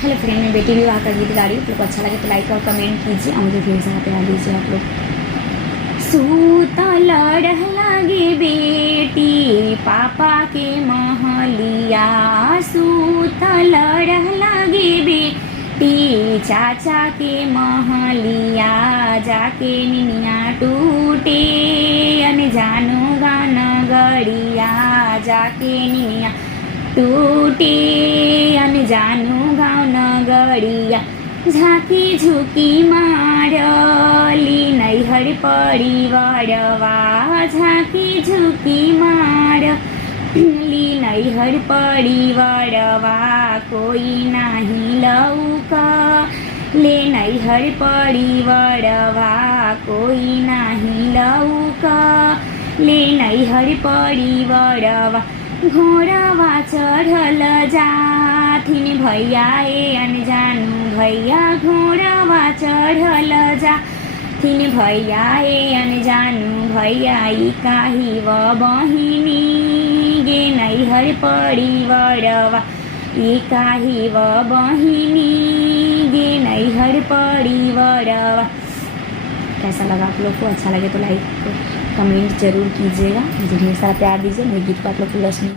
Hello friend, मैं बेटी विवाह का गीत गा रही हूँ। आप लोग को अच्छा लगे तो लाइक और कमेंट कीजिए और मुझे फिर से प्यार दीजिए आप लोग। सूतल लगे बेटी पापा के महलिया, सूतल लगे बेटी चाचा के महलिया, जाके निनिया टूटे अनजानो गान गड़िया, जाके निनिया टूटे अनजानो गाँव नगरिया, झाँकी झुकी मारली नैहर परिवारवा, झाँकी झुकी मारली नैहर परिवारवा, कोई नाही लौका ले नैहर परिवारवा, कोई नाही लौका ले नैहर परिवारवा, घोड़ावा चढ़ल जाथिन भैया ए अनजानु भैया, घोड़ावा चढ़ल जाथिन भैया ए अनजानु भैया, ई काही व बहिनी गे नैहर परिवारवा, ई काही व बहिनी गे नैहर परिवारवा। कैसा लगा आप लोग को? अच्छा लगे तो लाइक कमेंट जरूर कीजिएगा, मुझे ढेर सारा प्यार दीजिए। मेरे गीत को आप लोग पूरा सुनिए।